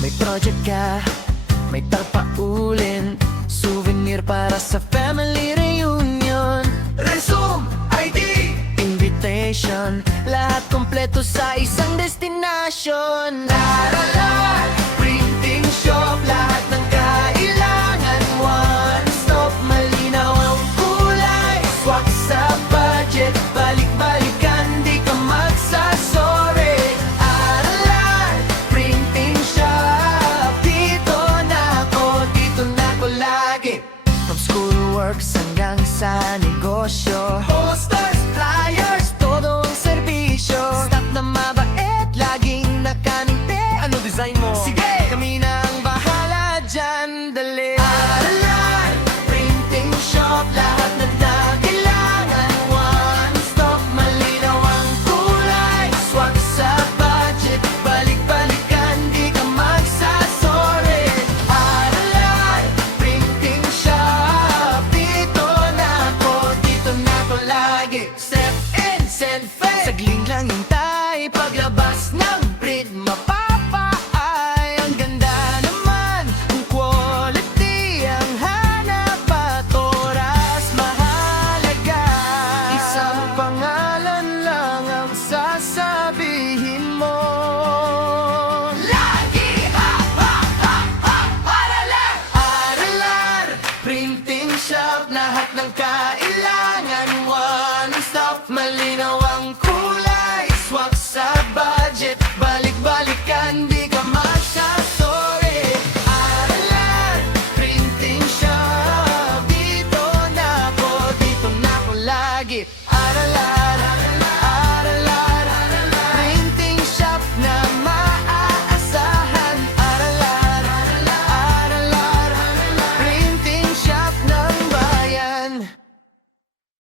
May project ka, may tapaulin, souvenir para sa family reunion. Resume, ID, Invitation, lahat kompleto sa isang destinasyon. Aralan, printing shop, lahat ng kailangan. One stop, malinaw ang kulay, swak sa budget, balik-balikan, di ka magsasorry. Aralan, printing shop, Dito na ako lagi. From schoolworks hanggang sa negosyo, posters, flyers, todo ang serbisyo. Staff na mabait, laging nakaningti. Ano design mo? Sige! Kami